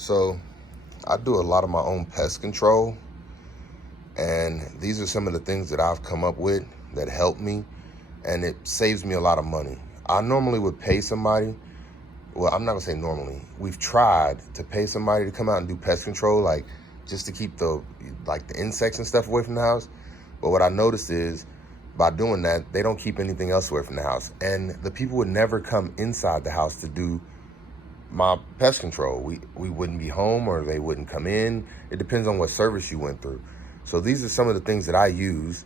So I do a lot of my own pest control, and these are some of the things that I've come up with that help me, and it saves me a lot of money. I normally would pay somebody, well, I'm not gonna say normally, we've tried to pay somebody to come out and do pest control, like just to keep the insects and stuff away from the house. But what I noticed is by doing that, they don't keep anything else away from the house. And the people would never come inside the house to do my pest control. We wouldn't be home, or they wouldn't come in. It depends on what service you went through. So these are some of the things that I use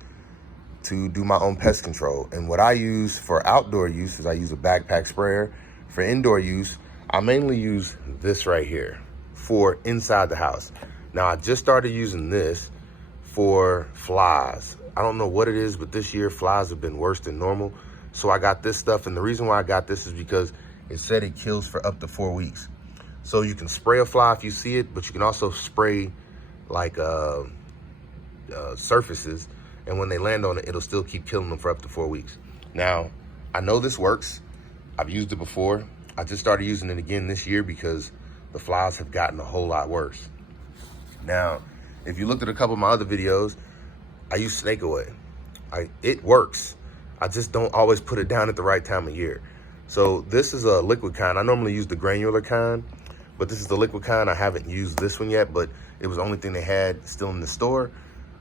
to do my own pest control. And what I use for outdoor use is I use a backpack sprayer. For indoor use, I mainly use this right here for inside the house. Now, I just started using this for flies. I don't know what it is, but this year flies have been worse than normal. So I got this stuff, and the reason why I got this is because it said it kills for up to 4 weeks. So you can spray a fly if you see it, but you can also spray like surfaces, and when they land on it, it'll still keep killing them for up to 4 weeks. Now, I know this works. I've used it before. I just started using it again this year because the flies have gotten a whole lot worse. Now, if you looked at a couple of my other videos, I use snake away. It works. I just don't always put it down at the right time of year. So this is a liquid kind. I normally use the granular kind, but this is the liquid kind. I haven't used this one yet, but it was the only thing they had still in the store.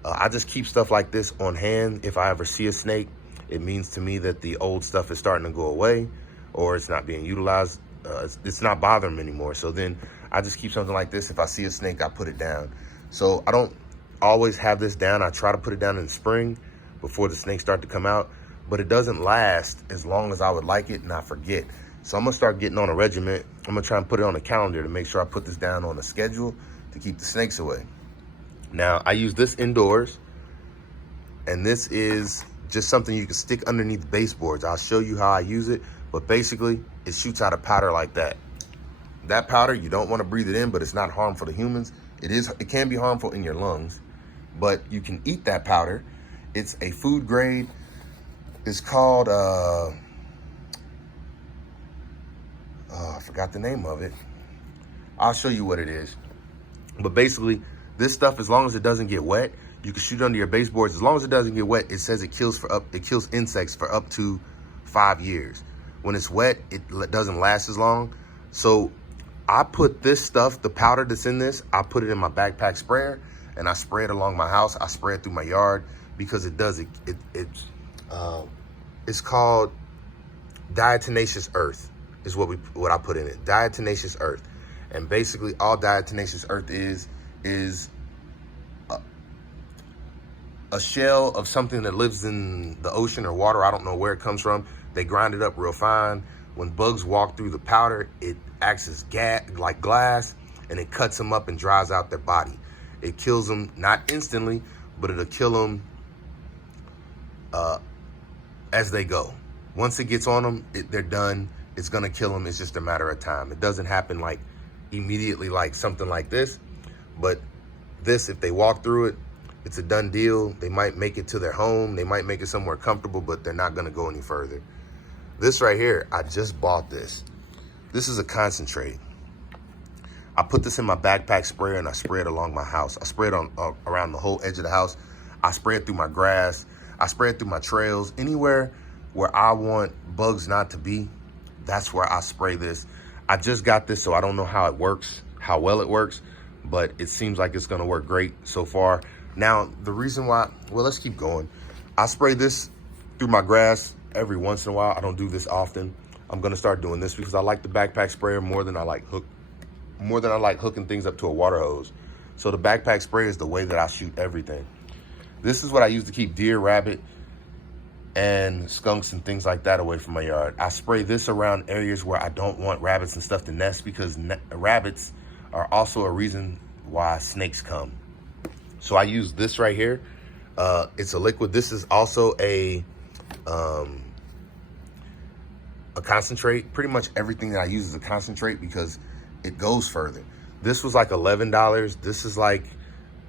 I just keep stuff like this on hand. If I ever see a snake, it means to me that the old stuff is starting to go away, or it's not being utilized. It's not bothering me anymore. So then I just keep something like this. If I see a snake, I put it down. So I don't always have this down. I try to put it down in the spring before the snakes start to come out, but it doesn't last as long as I would like it, and I forget. So I'm gonna start getting on a regiment. I'm gonna try and put it on a calendar to make sure I put this down on a schedule to keep the snakes away. Now, I use this indoors, and this is just something you can stick underneath baseboards. I'll show you how I use it, but basically it shoots out a powder like that. That powder, you don't want to breathe it in, but it's not harmful to humans. It can be harmful in your lungs, but you can eat that powder. It's a food grade. It's called, I forgot the name of it. I'll show you what it is. But basically, this stuff, as long as it doesn't get wet, you can shoot under your baseboards. As long as it doesn't get wet, it says it kills insects for up to 5 years. When it's wet, it doesn't last as long. So I put this stuff, the powder that's in this, I put it in my backpack sprayer, and I spray it along my house. I spray it through my yard because it's called diatomaceous earth is what I put in it. Diatomaceous earth. And basically all diatomaceous earth is a shell of something that lives in the ocean or water. I don't know where it comes from. They grind it up real fine. When bugs walk through the powder, it acts as like glass, and it cuts them up and dries out their body. It kills them, not instantly, but it'll kill them as they go. Once it gets on them, they're done. It's gonna kill them. It's just a matter of time. It doesn't happen like immediately like something like this, but this, if they walk through it, it's a done deal. They might make it to their home. They might make it somewhere comfortable, but they're not gonna go any further. This right here, I just bought this. This is a concentrate. I put this in my backpack sprayer, and I spray it along my house. I spray it on around the whole edge of the house. I spray it through my grass. I spray it through my trails. Anywhere where I want bugs not to be, that's where I spray this. I just got this, so I don't know how it works, how well it works, but it seems like it's gonna work great so far. Now, the reason why, well, let's keep going. I spray this through my grass every once in a while. I don't do this often. I'm gonna start doing this because I like the backpack sprayer more than I like hooking things up to a water hose. So the backpack sprayer is the way that I shoot everything. This is what I use to keep deer, rabbit, and skunks and things like that away from my yard. I spray this around areas where I don't want rabbits and stuff to nest, because rabbits are also a reason why snakes come. So I use this right here. It's a liquid. This is also a concentrate. Pretty much everything that I use is a concentrate because it goes further. This was like $11. This is like,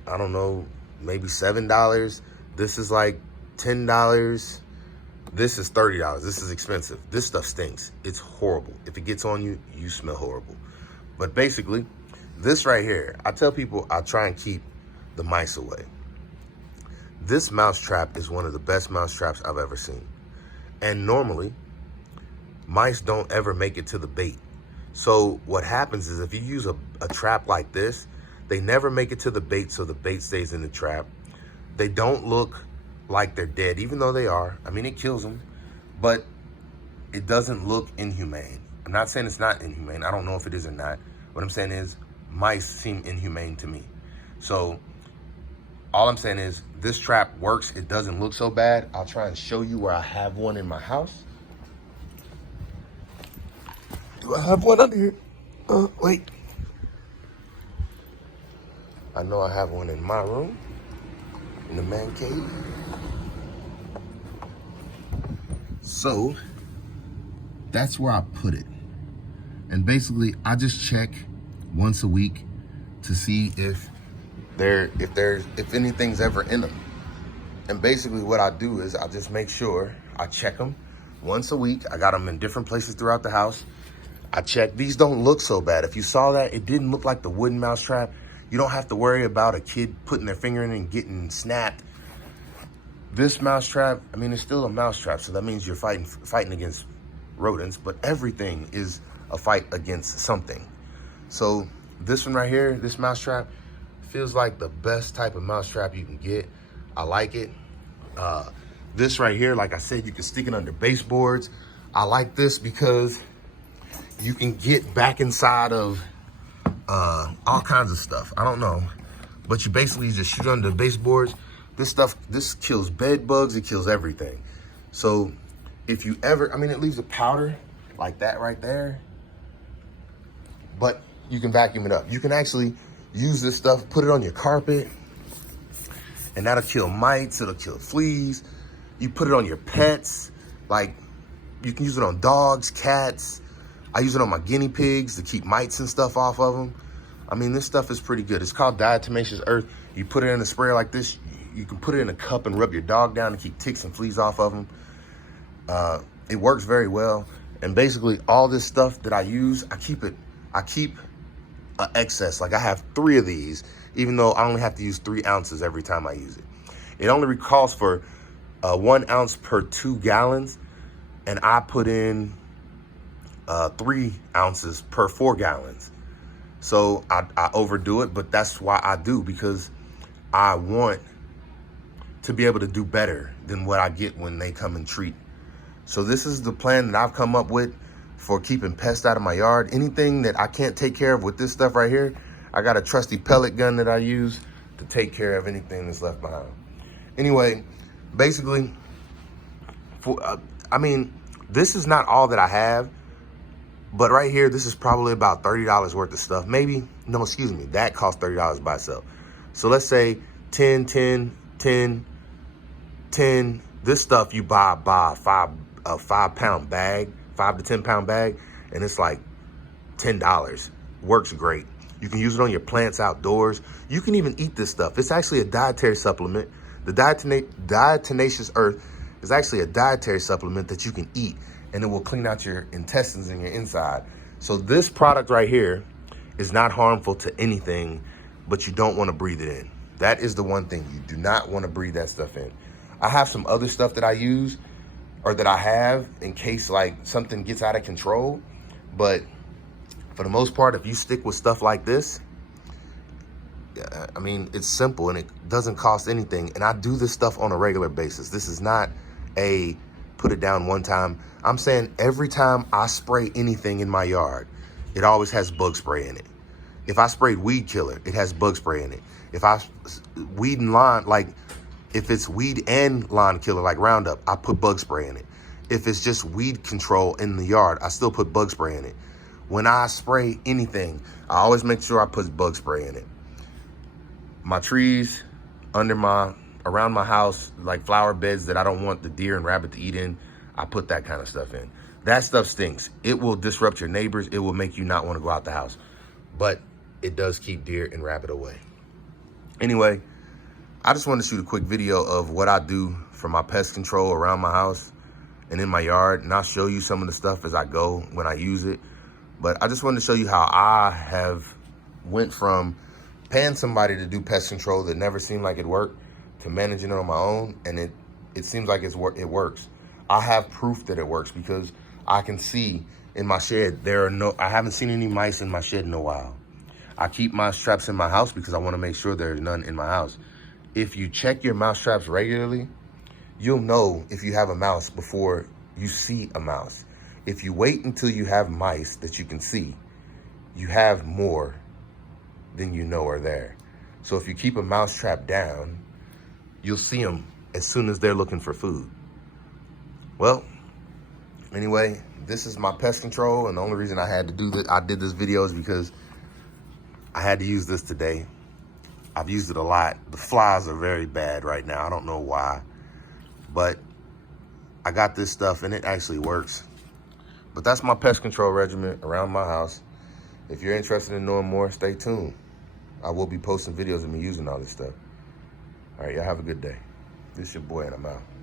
I don't know, maybe $7. This is like $10. This is $30. This is expensive. This stuff stinks. It's horrible. If it gets on you, you smell horrible. But basically, This right here, I tell people I try and keep the mice away. This mouse trap is one of the best mouse traps I've ever seen. And normally, mice don't ever make it to the bait. So what happens is if you use a trap like this, they never make it to the bait, so the bait stays in the trap. They don't look like they're dead, even though they are. I mean, it kills them, but it doesn't look inhumane. I'm not saying it's not inhumane. I don't know if it is or not. What I'm saying is mice seem inhumane to me. So all I'm saying is this trap works. It doesn't look so bad. I'll try and show you where I have one in my house. Do I have one under here? Wait. I know I have one in my room, in the man cave. So that's where I put it. And basically I just check once a week to see if anything's ever in them. And basically what I do is I just make sure I check them once a week. I got them in different places throughout the house. I check. These don't look so bad. If you saw that, it didn't look like the wooden mouse trap. You don't have to worry about a kid putting their finger in it and getting snapped. This mouse trap, I mean, it's still a mouse trap, so that means you're fighting against rodents, but everything is a fight against something. So this one right here, this mouse trap, feels like the best type of mouse trap you can get. I like it. This right here, like I said, you can stick it under baseboards. I like this because you can get back inside of all kinds of stuff. I don't know, but you basically just shoot under the baseboards. This kills bed bugs. It kills everything. So if you ever, I mean, it leaves a powder like that right there, but you can vacuum it up. You can actually use this stuff, put it on your carpet, and that'll kill mites. It'll kill fleas. You put it on your pets. Like, you can use it on dogs, cats. I use it on my guinea pigs to keep mites and stuff off of them. I mean, this stuff is pretty good. It's called diatomaceous earth. You put it in a sprayer like this. You can put it in a cup and rub your dog down to keep ticks and fleas off of them. It works very well. And basically all this stuff that I use, I keep an excess. Like I have 3 of these, even though I only have to use 3 ounces every time I use it. It only calls for 1 ounce per 2 gallons. And I put in 3 ounces per 4 gallons. So I overdo it, but that's why I do, because I want to be able to do better than what I get when they come and treat. So this is the plan that I've come up with for keeping pests out of my yard. Anything that I can't take care of with this stuff right here, I got a trusty pellet gun that I use to take care of anything that's left behind. Anyway, basically, I mean, this is not all that I have, but right here, this is probably about $30 worth of stuff. Maybe, no, excuse me, that costs $30 by itself. So let's say 10, 10, 10, 10. This stuff you buy a 5 pound bag, 5 to 10 pound bag, and it's like $10. Works great. You can use it on your plants outdoors. You can even eat this stuff. It's actually a dietary supplement. The diatomaceous earth is actually a dietary supplement that you can eat, and it will clean out your intestines and your inside. So this product right here is not harmful to anything, but you don't want to breathe it in. That is the one thing. You do not want to breathe that stuff in. I have some other stuff that I use, or that I have in case like something gets out of control. But for the most part, if you stick with stuff like this, I mean, it's simple and it doesn't cost anything. And I do this stuff on a regular basis. This is not a put it down one time. I'm saying every time I spray anything in my yard, it always has bug spray in it. If I sprayed weed killer, it has bug spray in it. If I weed and lawn, like if it's weed and lawn killer, like Roundup, I put bug spray in it. If it's just weed control in the yard, I still put bug spray in it. When I spray anything, I always make sure I put bug spray in it. My trees, around my house, like flower beds that I don't want the deer and rabbit to eat in, I put that kind of stuff in. That stuff stinks. It will disrupt your neighbors. It will make you not want to go out the house. But it does keep deer and rabbit away. Anyway, I just wanted to shoot a quick video of what I do for my pest control around my house and in my yard. And I'll show you some of the stuff as I go when I use it. But I just wanted to show you how I have went from paying somebody to do pest control that never seemed like it worked to managing it on my own, and it seems like it works. I have proof that it works because I can see in my shed I haven't seen any mice in my shed in a while. I keep mouse traps in my house because I want to make sure there's none in my house. If you check your mouse traps regularly, you'll know if you have a mouse before you see a mouse. If you wait until you have mice that you can see, you have more than you know are there. So if you keep a mouse trap down, you'll see them as soon as they're looking for food. Well, anyway, this is my pest control, and the only reason I did this video is because I had to use this today. I've used it a lot. The flies are very bad right now. I don't know why, but I got this stuff and it actually works. But that's my pest control regimen around my house. If you're interested in knowing more, stay tuned. I will be posting videos of me using all this stuff. All right, y'all have a good day. This is your boy, and I'm out.